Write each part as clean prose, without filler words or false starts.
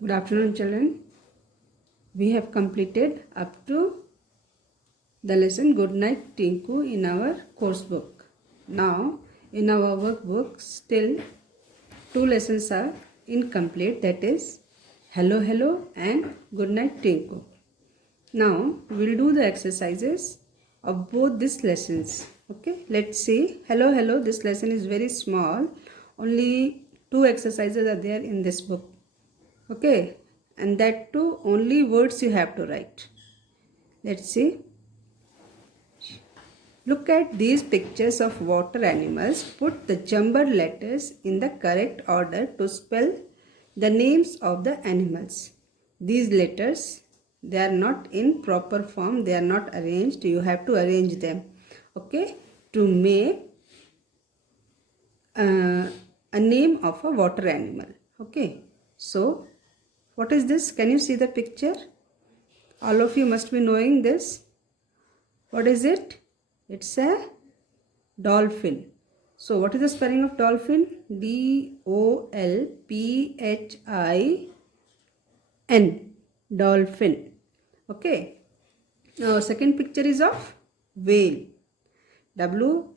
Good afternoon, children. We have completed up to the lesson Good Night Tinku in our course book. Now, in our workbook, still two lessons are incomplete, that is Hello Hello and Good Night Tinku. Now, we'll do the exercises of both these lessons. Okay, let's see. Hello Hello, this lesson is very small. Only two exercises are there in this book. Okay, and that too only words you have to write. Let's see. Look at these pictures of water animals. Put the jumbled letters in the correct order to spell the names of the animals. These letters, they are not in proper form, they are not arranged. You have to arrange them, okay, to make a name of a water animal. Okay, so what is this? Can you see the picture? All of you must be knowing this. What is it? It's a dolphin. So what is the spelling of dolphin? D-O-L-P-H-I-N. Dolphin. Okay. Now second picture is of whale. W-H-A-L-E.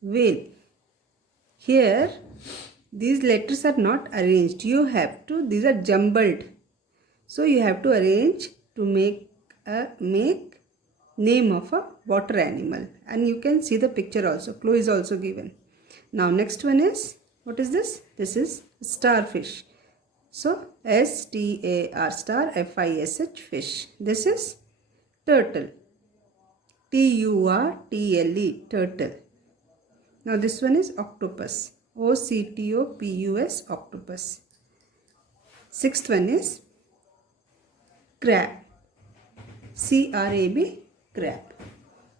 Whale. Here these letters are not arranged. You have to, these are jumbled. So you have to arrange to make name of a water animal, and you can see the picture also. Clue is also given. Now next one is, what is this? This is starfish. So S-T-A-R star F-I-S-H fish. This is turtle. T-U-R-T-L-E turtle. Now this one is octopus. O-C-T-O-P-U-S octopus. Sixth one is crab. C-R-A-B crab.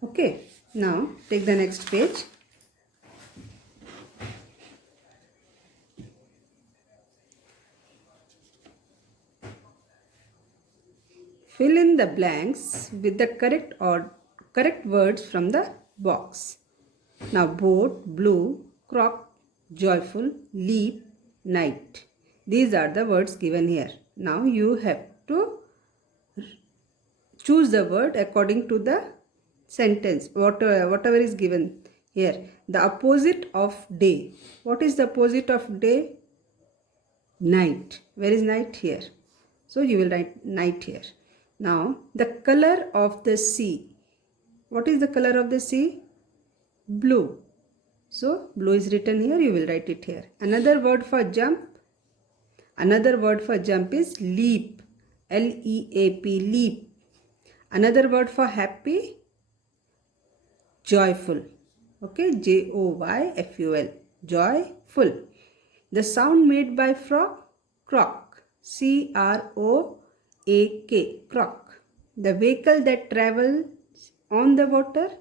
Okay, now take the next page. Fill in the blanks with the correct words from the box. Now boat, blue, croc, joyful, leap, night. These are the words given here. Now you have to choose the word according to the sentence, whatever is given here. The opposite of day. What is the opposite of day? Night. Where is night? Here. So you will write night here. Now the color of the sea. What is the color of the sea? Blue. So blue is written here. You will write it here. Another word for jump. Another word for jump is leap. L-E-A-P. Leap. Another word for happy, joyful. Okay, J-O-Y-F-U-L. Joyful. The sound made by frog, croak. C-R-O-A-K. Croak. The vehicle that travels on the water,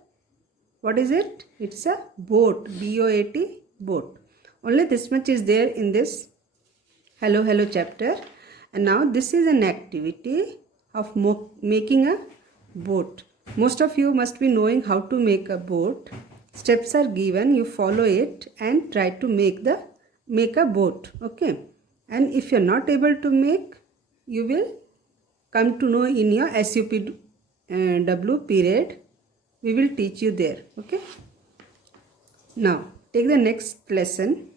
what is it? It's a boat. B-O-A-T. Boat. Only this much is there in this Hello Hello chapter. And now this is an activity of making a boat. Most of you must be knowing how to make a boat. Steps are given, you follow it and try to make a boat. Okay, and if you're not able to make, you will come to know in your SUPW period. We will teach you there. Okay, now take the next lesson,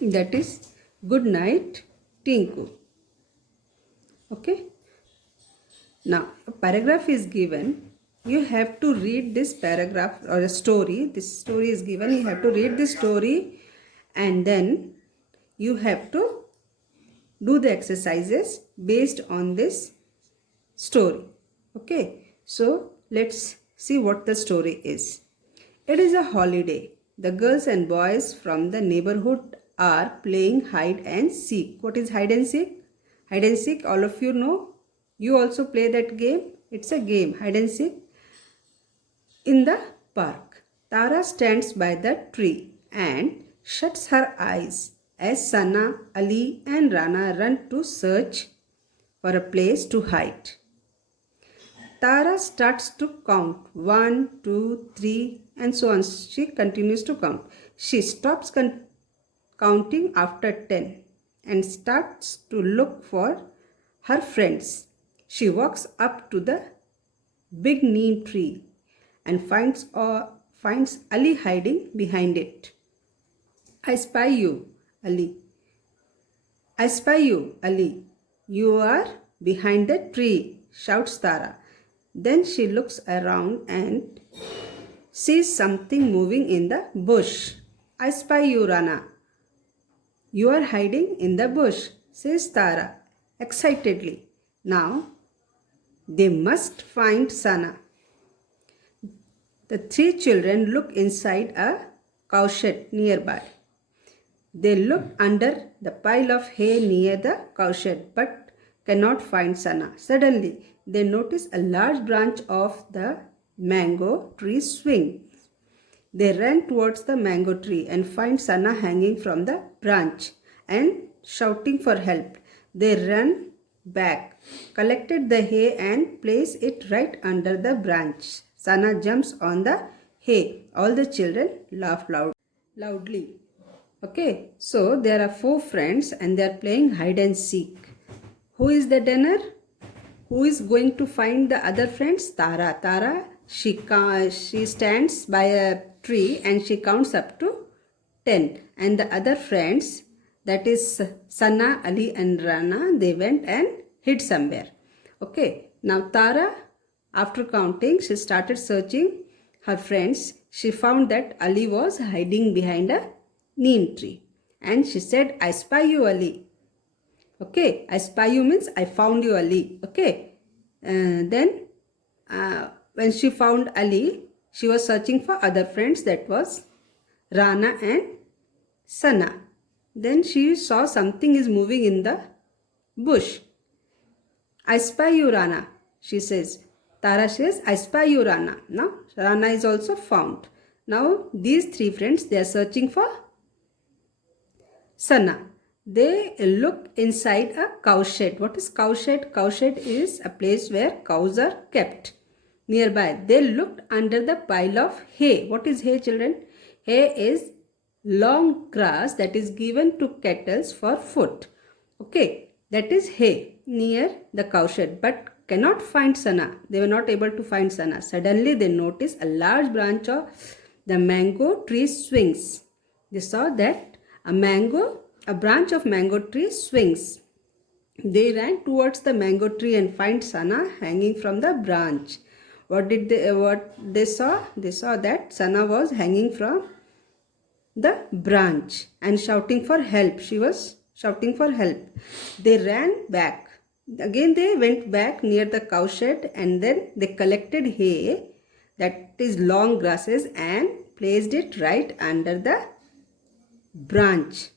that is Good Night Tinku. Okay, now a paragraph is given. You have to read this paragraph or a story. This story is given. You have to read this story and then you have to do the exercises based on this story. Okay, so let's see what the story is. It is a holiday. The girls and boys from the neighborhood are playing hide and seek. What is hide and seek? Hide and seek, all of you know. You also play that game. It's a game, hide and seek. In the park, Tara stands by the tree and shuts her eyes as Sana, Ali and Rana run to search for a place to hide. Tara starts to count 1, 2, 3 and so on. She continues to count. She stops counting after 10. and starts to look for her friends. She walks up to the big neem tree and finds Ali hiding behind it. I spy you, Ali. I spy you, Ali. You are behind the tree, shouts Tara. Then she looks around and sees something moving in the bush. I spy you, Rana. You are hiding in the bush, says Tara excitedly. Now they must find Sana. The three children look inside a cowshed nearby. They look under the pile of hay near the cowshed but cannot find Sana. Suddenly, they notice a large branch of the mango tree swing. They ran towards the mango tree and find Sana hanging from the branch and shouting for help. They ran back, collected the hay and placed it right under the branch. Sana jumps on the hay. All the children laugh loudly. Okay, so there are four friends and they are playing hide and seek. Who is the dinner? Who is going to find the other friends? Tara. Tara, she stands by a tree and she counts up to 10. And the other friends, that is Sana, Ali and Rana, they went and hid somewhere. Okay, now Tara, after counting, she started searching her friends. She found that Ali was hiding behind a neem tree. And she said, I spy you, Ali. Okay, I spy you means I found you, Ali. Okay, then when she found Ali, she was searching for other friends, that was Rana and Sana. Then she saw something is moving in the bush. I spy you, Rana, she says. Tara says, I spy you, Rana. Now, Rana is also found. Now, these three friends, they are searching for Sana. They look inside a cowshed. What is cowshed? Cowshed is a place where cows are kept. Nearby, they looked under the pile of hay. What is hay, children? Hay is long grass that is given to cattle for food. Okay, that is hay near the cowshed, but cannot find Sana. They were not able to find Sana. Suddenly, they noticed a large branch of the mango tree swings. They saw that a branch of mango tree swings. They ran towards the mango tree and find Sana hanging from the branch. What they saw? They saw that Sana was hanging from the branch and shouting for help. She was shouting for help. They ran back. Again they went back near the cowshed and then they collected hay, that is long grasses, and placed it right under the branch.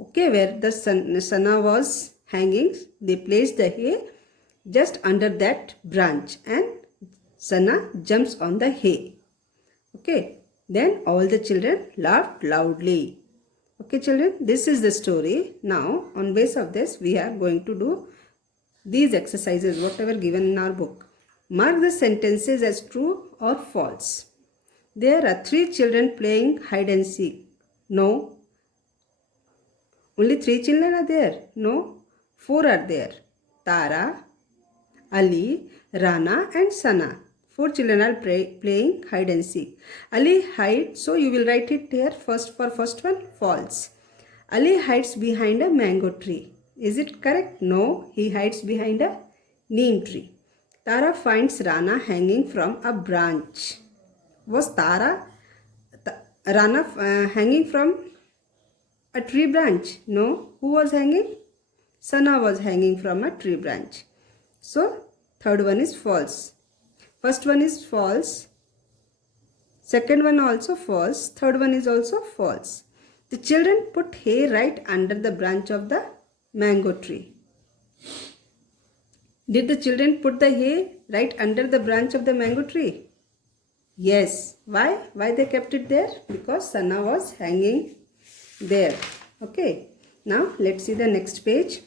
Okay, where the Sana was hanging, they placed the hay just under that branch and Sana jumps on the hay. Okay, then all the children laughed loudly. Okay children, this is the story. Now on base of this we are going to do these exercises whatever given in our book. Mark the sentences as true or false. There are three children playing hide and seek. No. Only three children are there. No. Four are there. Tara, Ali, Rana and Sana. Four children are playing hide and seek. Ali hides, so you will write it here first for first one, false. Ali hides behind a mango tree. Is it correct? No, he hides behind a neem tree. Tara finds Rana hanging from a branch. Was Rana hanging from a tree branch? No. Who was hanging? Sana was hanging from a tree branch. So, third one is false. First one is false. Second one also false. Third one is also false. The children put hay right under the branch of the mango tree. Did the children put the hay right under the branch of the mango tree? Yes. Why? Why they kept it there? Because Sana was hanging there. Okay. Now let's see the next page.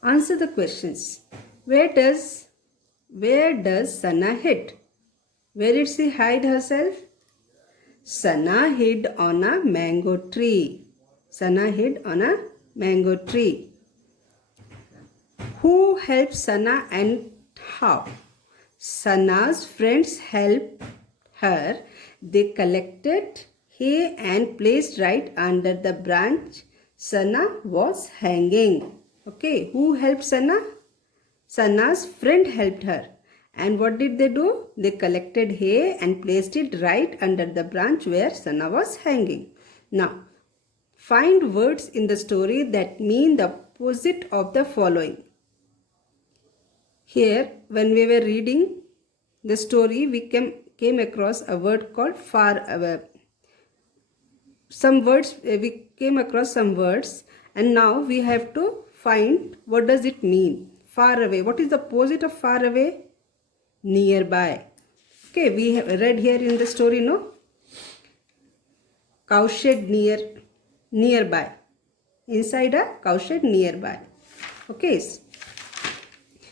Answer the questions. Where does Sana hid? Where did she hide herself? Sana hid on a mango tree. Sana hid on a mango tree. Who helped Sana and how? Sana's friends helped her. They collected hay and placed right under the branch Sana was hanging. Okay, who helped Sana? Sana's friend helped her. And what did they do? They collected hay and placed it right under the branch where Sana was hanging. Now, find words in the story that mean the opposite of the following. Here, when we were reading the story, we came across a word called far away. Some words, we came across some words, and now we have to find what does it mean. Far away. What is the opposite of far away? Nearby. Okay, we have read here in the story, no? Cowshed nearby. Inside a cowshed nearby. Okay.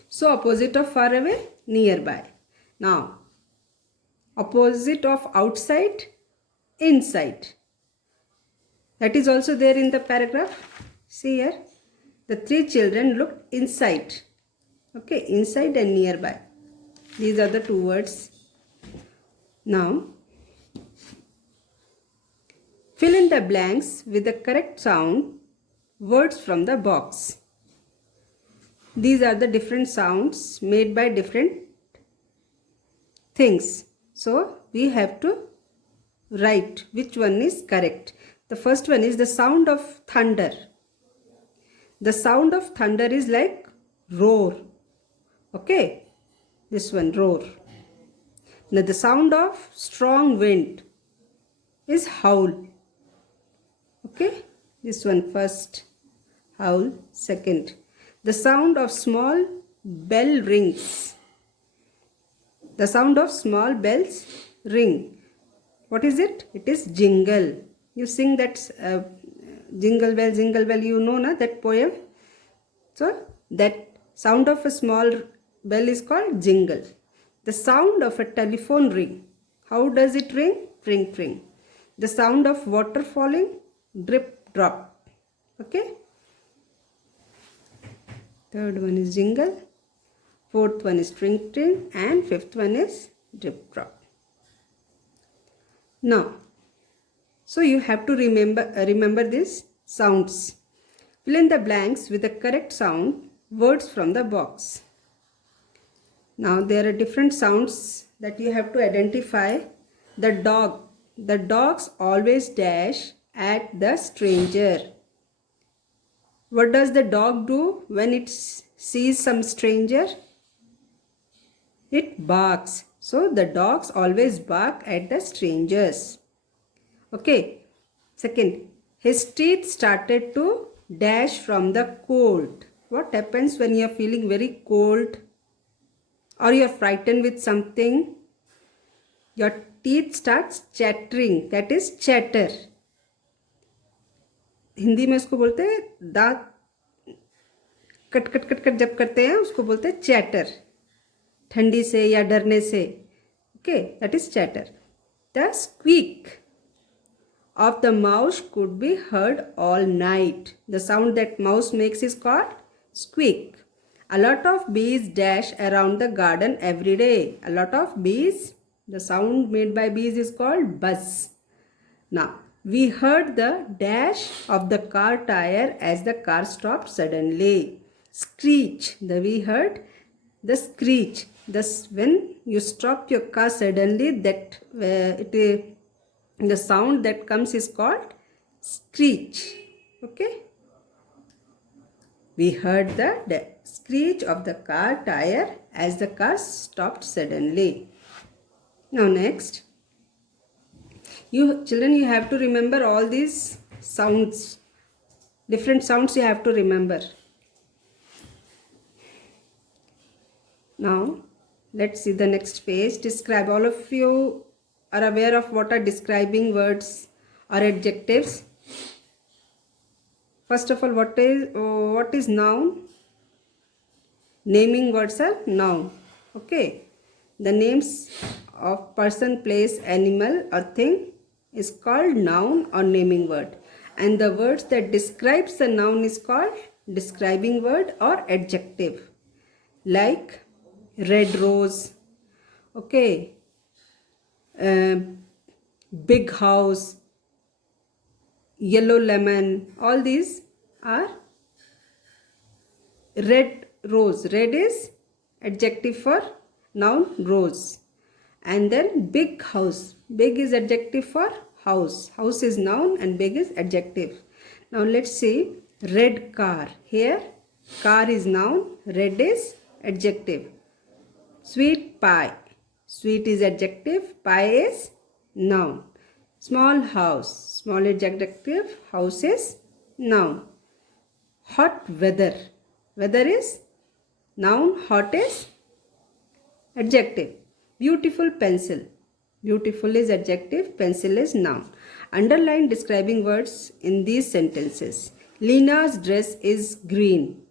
So opposite of far away, nearby. Now, opposite of outside, inside. That is also there in the paragraph. See here. The three children looked inside. Okay, inside and nearby. These are the two words. Now, fill in the blanks with the correct sound words from the box. These are the different sounds made by different things. So, we have to write which one is correct. The first one is the sound of thunder. The sound of thunder is like roar. Okay, this one, roar. Now, the sound of strong wind is howl. Okay, this one first, howl, second. The sound of small bell rings. The sound of small bells ring. What is it? It is jingle. You sing that jingle bell, you know na, that poem. So, that sound of a small bell is called jingle. The sound of a telephone ring. How does it ring? Ring, ring. The sound of water falling, drip, drop. Okay. Third one is jingle. Fourth one is tring, tring. And fifth one is drip, drop. Now, so you have to remember these sounds. Fill in the blanks with the correct sound words from the box. Now there are different sounds that you have to identify. The dog. The dogs always dash at the stranger. What does the dog do when it sees some stranger? It barks. So the dogs always bark at the strangers. Okay. Second, his teeth started to dash from the cold. What happens when you are feeling very cold or you are frightened with something? Your teeth starts chattering. That is chatter. Hindi में उसको बोलते हैं दांत cut cut cut cut जब करते हैं उसको बोलते हैं चैटर. ठंडी से या डरने से. Okay, that is chatter. The squeak of the mouse could be heard all night. The sound that mouse makes is called squeak. A lot of bees dash around the garden every day. A lot of bees. The sound made by bees is called buzz. Now, we heard the dash of the car tire as the car stopped suddenly. Screech. We heard the screech. Thus, when you stop your car suddenly, the sound that comes is called screech. Okay. We heard the screech of the car tire as the car stopped suddenly. Now next, children, you have to remember all these sounds. Different sounds you have to remember. Now, let's see the next page. Describe. All of you are aware of what are describing words or adjectives. First of all, what is noun? Naming words are noun. Okay. The names of person, place, animal or thing is called noun or naming word. And the words that describes the noun is called describing word or adjective. Like red rose, okay, uh, big house, yellow lemon, all these are red rose. Red is adjective for noun rose. And then big house. Big is adjective for house. House is noun and big is adjective. Now let's see red car. Here car is noun, red is adjective. Sweet pie. Sweet is adjective, pie is noun. Small house. Small is adjective, house is noun. Hot weather. Weather is noun, hot is adjective. Beautiful pencil. Beautiful is adjective, pencil is noun. Underline describing words in these sentences. Lena's dress is green.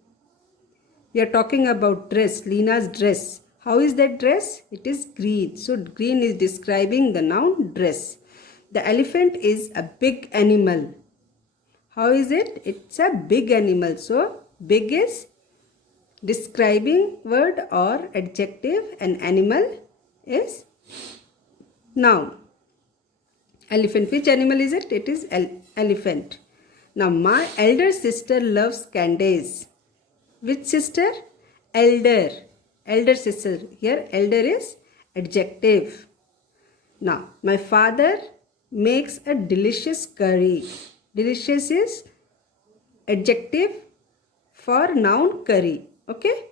We are talking about dress, Lena's dress. How is that dress? It is green. So green is describing the noun dress. The elephant is a big animal. How is it? It's a big animal. So big is describing word or adjective and animal is noun. Elephant. Which animal is it? It is elephant. Now my elder sister loves candies. Which sister? Elder. Elder sister. Here elder is adjective. Now my father makes a delicious curry. Delicious is adjective for noun curry. Okay.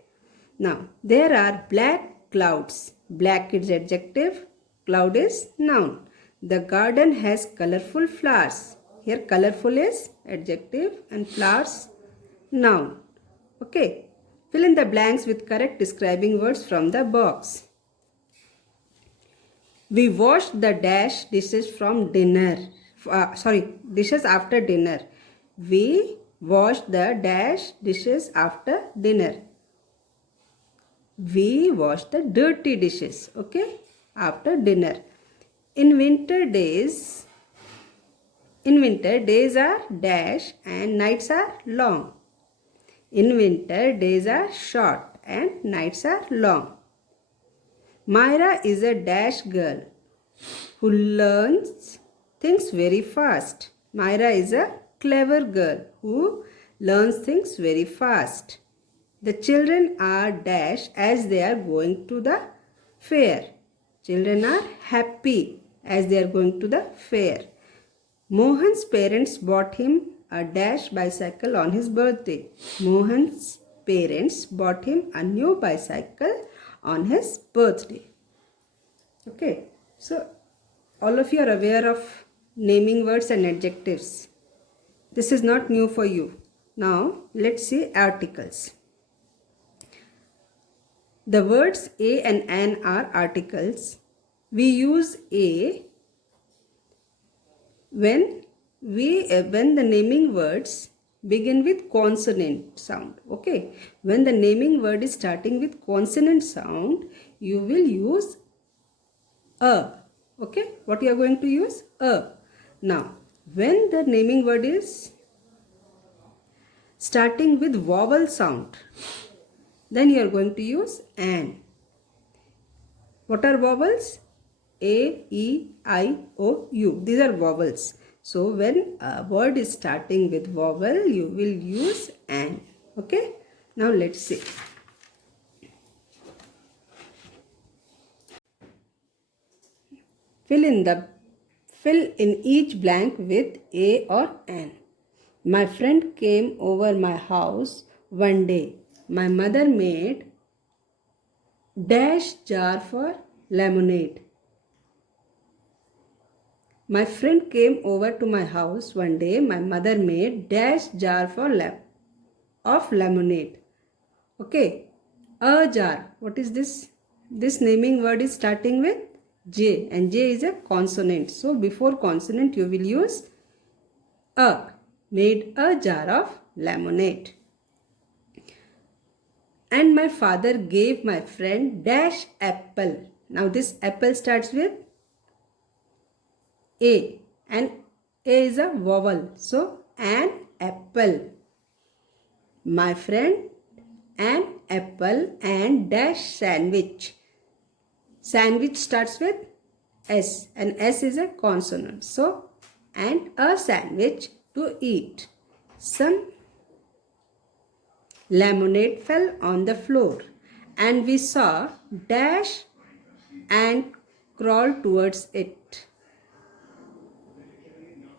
Now there are black clouds. Black is adjective. Cloud is noun. The garden has colorful flowers. Here colorful is adjective and flowers noun. Okay. Fill in the blanks with correct describing words from the box. We washed the dash dishes from dinner. Dishes after dinner. We washed the dash dishes after dinner. We washed the dirty dishes, okay, after dinner. In winter days are dash and nights are long. In winter, days are short and nights are long. Myra is a dash girl who learns things very fast. Myra is a clever girl who learns things very fast. The children are dash as they are going to the fair. Children are happy as they are going to the fair. Mohan's parents bought him a dash bicycle on his birthday. Mohan's parents bought him a new bicycle on his birthday. Okay, so all of you are aware of naming words and adjectives. This is not new for you. Now let's see articles. The words a and an are articles. We use a when the naming words begin with consonant sound. Okay, when the naming word is starting with consonant sound, you will use a. Okay, what you are going to use? A. Now, when the naming word is starting with vowel sound, then you are going to use an. What are vowels? A, E, I, O, U. These are vowels. So when a word is starting with vowel, you will use an. Okay. Now let's see. Fill in each blank with a or an. My friend came over my house one day. My mother made dash jar for lemonade. My friend came over to my house one day. My mother made dash jar of lemonade. Okay. A jar. What is this? This naming word is starting with J and J is a consonant. So before consonant you will use a. Made a jar of lemonade. And my father gave my friend dash apple. Now this apple starts with A, and A is a vowel. So an apple. My friend, an apple and dash sandwich. Sandwich starts with S, and S is a consonant. So, and a sandwich to eat. Some lemonade fell on the floor, and we saw dash and crawl towards it.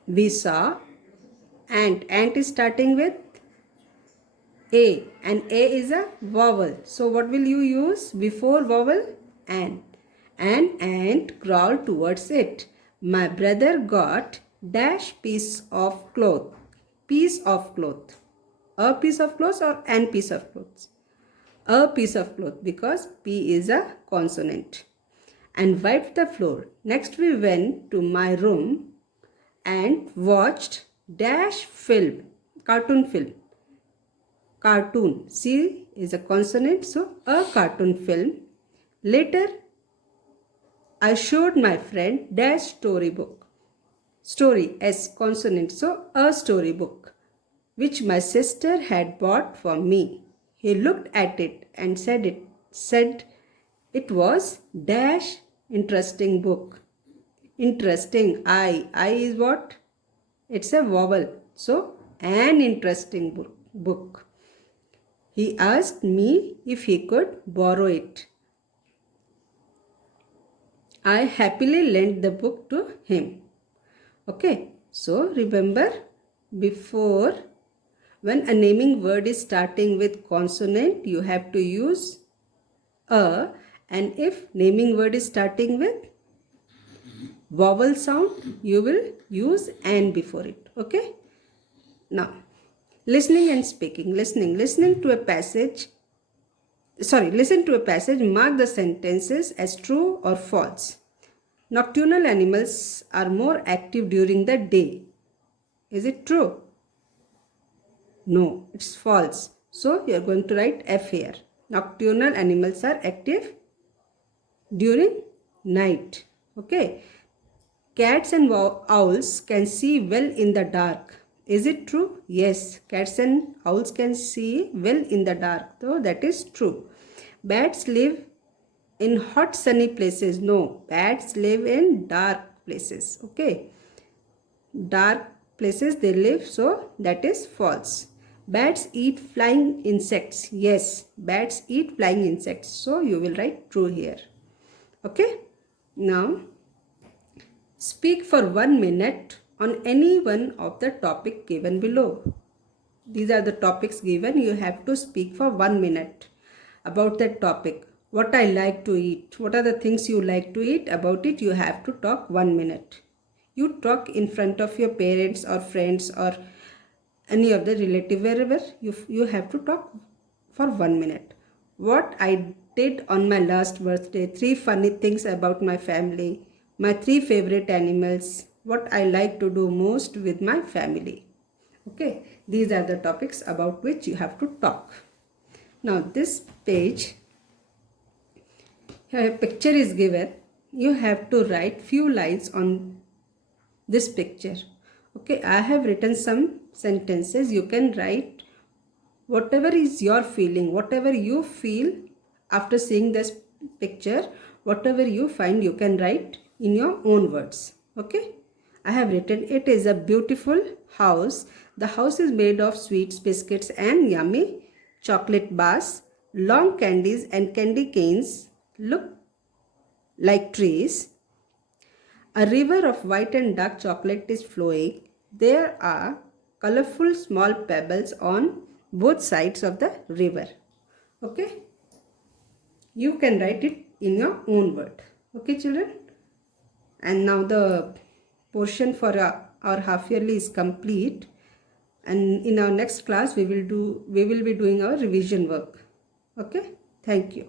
We saw ant. Ant is starting with A, and A is a vowel. So what will you use before vowel? Ant. An ant crawled towards it. My brother got dash piece of cloth. Piece of cloth. A piece of cloth or an piece of cloth? A piece of cloth, because P is a consonant. And wiped the floor. Next we went to my room and watched dash film. Cartoon film. Cartoon. C is a consonant, so a cartoon film. Later, I showed my friend dash storybook. Story, S consonant, so a storybook, which my sister had bought for me. He looked at it and said it was dash interesting book. Interesting, I is what? It's a vowel, so an interesting book. He asked me if he could borrow it. I happily lent the book to him. Okay, so remember, before, when a naming word is starting with consonant, you have to use a, and if naming word is starting with vowel sound, you will use an before it. Okay, now listening and speaking. Listening to a passage. Listen to a passage, mark the sentences as true or false. Nocturnal animals are more active during the day. Is it true? No, it's false. So you are going to write F here. Nocturnal animals are active during night. Okay. Cats and owls can see well in the dark. Is it true? Yes, cats and owls can see well in the dark. So that is true. Bats live in hot sunny places. No, bats live in dark places. Okay. Dark places they live, so that is false. Bats eat flying insects. Yes, bats eat flying insects. So you will write true here. Okay. Now, speak for 1 minute on any one of the topic given below. These are the topics given. You have to speak for 1 minute about that topic. What I like to eat. What are the things you like to eat? About it you have to talk 1 minute. You talk in front of your parents or friends or any of the relative, wherever you have to talk for 1 minute. What I did on my last birthday. 3 funny things about my family. My 3 favorite animals. What I like to do most with my family. Okay, these are the topics about which you have to talk. Now this page, here a picture is given. You have to write few lines on this picture. Okay, I have written some sentences. You can write whatever is your feeling, whatever you feel after seeing this picture, whatever you find, you can write in your own words. Okay, I have written, it is a beautiful house. The house is made of sweets, biscuits and yummy chocolate bars. Long candies and candy canes look like trees. A river of white and dark chocolate is flowing. There are colorful small pebbles on both sides of the river. Okay, you can write it in your own word. Okay, children. And now the portion for our half yearly is complete, and in our next class we will be doing our revision work. Okay, thank you.